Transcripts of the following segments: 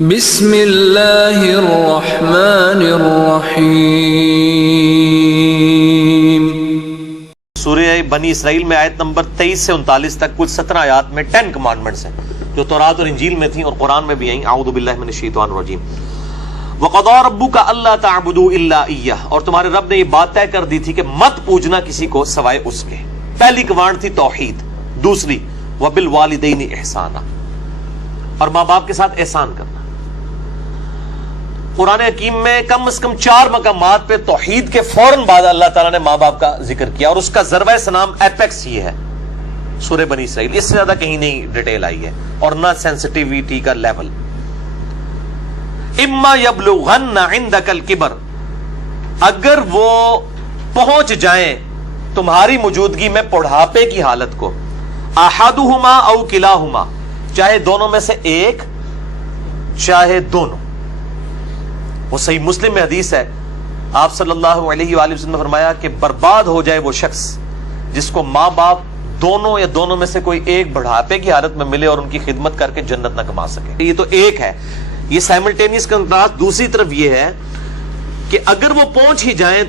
بسم اللہ الرحمن الرحیم۔ سورہ بنی اسرائیل میں آیت نمبر 23 سے 39 تک کل 17 آیات میں 10 کمانڈمنٹس ہیں جو تورات اور انجیل میں تھیں اور قرآن میں بھی آئیں۔ اعوذ باللہ من الشیطان الرجیم۔ وَقَضَىٰ رَبُّكَ أَلَّا تَعْبُدُوا إِلَّا إِيَّهُ، اور تمہارے رب نے یہ بات طے کر دی تھی کہ مت پوجنا کسی کو سوائے اس کے۔ پہلی کمانڈ تھی توحید، دوسری وَبِالْوَالِدَيْنِ إِحْسَانًا، اور ماں باپ کے ساتھ احسان کرنا۔ قرآن حکیم میں کم از کم 4 مقامات پہ توحید کے فوراً بعد اللہ تعالیٰ نے ماں باپ کا ذکر کیا، اور اس کا ذروہ سنام ایپیکس یہ ہے سورہ بنی اسرائیل۔ اس سے زیادہ کہیں نہیں ڈیٹیل آئی ہے، اور نہ سینسٹیویٹی کا لیول۔ اما یبلغن عندک الکبر، اگر وہ پہنچ جائیں تمہاری موجودگی میں بڑھاپے کی حالت کو، احدہما او کلاہما، چاہے دونوں میں سے ایک چاہے دونوں۔ وہ صحیح مسلم میں حدیث ہے، آپ صلی اللہ علیہ وآلہ وسلم نے فرمایا کہ برباد ہو جائے وہ شخص جس کو ماں باپ دونوں یا دونوں میں سے کوئی ایک بڑھاپے کی حالت میں ملے اور ان کی خدمت کر کے جنت نہ کما سکے۔ یہ تو ایک ہے، یہ سائملٹینیس کنٹراسٹ۔ دوسری طرف یہ ہے کہ اگر وہ پہنچ ہی جائیں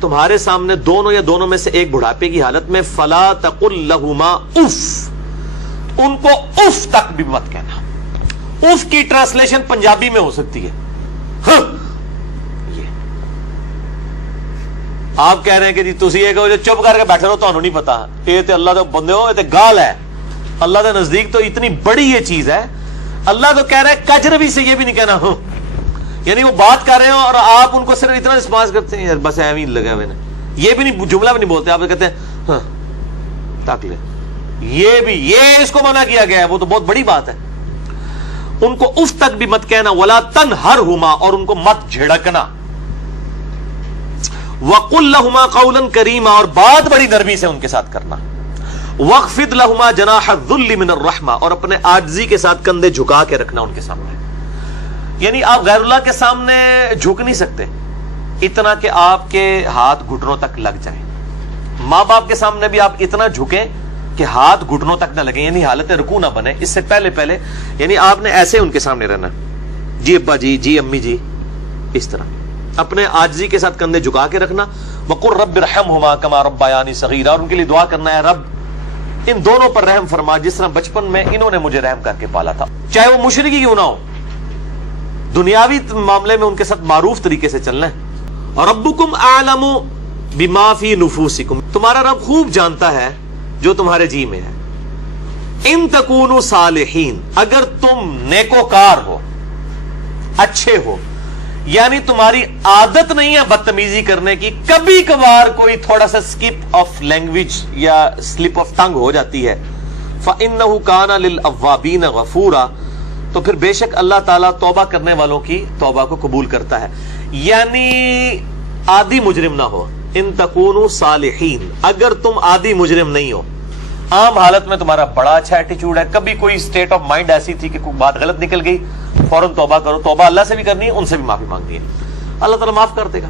تمہارے سامنے دونوں یا دونوں میں سے ایک بڑھاپے کی حالت میں، فلا تقل لہما اف، ان کو اف تک بھی مت کہنا۔ اف کی ٹرانسلیشن پنجابی میں ہو سکتی ہے آپ کہہ رہے ہیں کہ جی تسی یہ کہو جو چپ کر کے بیٹھے رہو، تانوں نہیں پتا، یہ تے اللہ دے بندے ہو، یہ تے گال ہے۔ اللہ دے نزدیک تو اتنی بڑی یہ چیز ہے، اللہ تو کہہ رہا ہے کجروی سے یہ بھی نہیں کہنا ہوں، یعنی وہ بات کر رہے ہو اور آپ ان کو صرف اتنا رسپانس کرتے ہیں، یار بس ایویں لگا ہوئے، یہ بھی نہیں، جملہ بھی نہیں بولتے، آپ کہتے ہیں ہاں تاک لے، یہ بھی یہ اس کو منع کیا گیا ہے، وہ تو بہت بڑی بات ہے۔ ان کو اف تک بھی مت کہنا، ولا تنہرہما، اور ان کو مت جھڑکنا، وَقُلْ لَهُمَا قَوْلًا كَرِيمًا، اور بات بڑی نرمی سے ان کے ساتھ کرنا، وَاخْفِضْ لَهُمَا جَنَاحَ الذُّلِّ مِنَ الرَّحْمَةِ، اور اپنے عاجزی کے ساتھ کندھے جھکا کے رکھنا ان کے سامنے۔ یعنی آپ غیر اللہ کے سامنے جھک نہیں سکتے اتنا کہ آپ کے ہاتھ گھٹنوں تک لگ جائیں، ماں باپ کے سامنے بھی آپ اتنا جھکیں کہ ہاتھ گھٹنوں تک نہ لگیں، یعنی حالت رکوع نہ بنے۔ اس سے پہلے یعنی آپ نے ایسے ان کے سامنے رہنا، جی ابا جی، جی امی جی، اس طرح اپنے عاجزی کے ساتھ کندھے جھکا کے رکھنا۔ وَقُلْ رَبِّ ارْحَمْهُمَا كَمَا رَبَّيَانِي صَغِيرًا، اور ان کے لیے دعا کرنا ہے، رب ان دونوں پر رحم فرما جس طرح بچپن میں انہوں نے مجھے رحم کر کے پالا تھا۔ چاہے وہ مشرکی کیوں نہ ہو، دنیاوی معاملے میں ان کے ساتھ معروف طریقے سے چلنا ہے۔ اور ربکم اعلم بما فی نفوسکم، تمہارا رب خوب جانتا ہے جو تمہارے جی میں ہے۔ ان تکونوا صالحین، اگر تم نیکوکار ہو، اچھے ہو، یعنی تمہاری عادت نہیں ہے بدتمیزی کرنے کی، کبھی کبھار کوئی تھوڑا سا سکپ آف لینگویج یا سلپ آف ٹنگ ہو جاتی ہے، فَإِنَّهُ كَانَ لِلْأَوَّابِينَ غَفُورًا، تو پھر بے شک اللہ تعالیٰ توبہ کرنے والوں کی توبہ کو قبول کرتا ہے۔ یعنی عادی مجرم نہ ہو، ان تکونوا صالحین، اگر تم عادی مجرم نہیں ہو، عام حالت میں تمہارا بڑا اچھا ایٹیچیوڈ ہے، کبھی کوئی سٹیٹ آف مائنڈ ایسی تھی کہ کوئی بات غلط نکل گئی، فوراً توبہ کرو، توبہ اللہ سے بھی کرنی ہے، ان سے بھی معافی مانگنی ہے، اللہ تعالیٰ معاف کر دے گا۔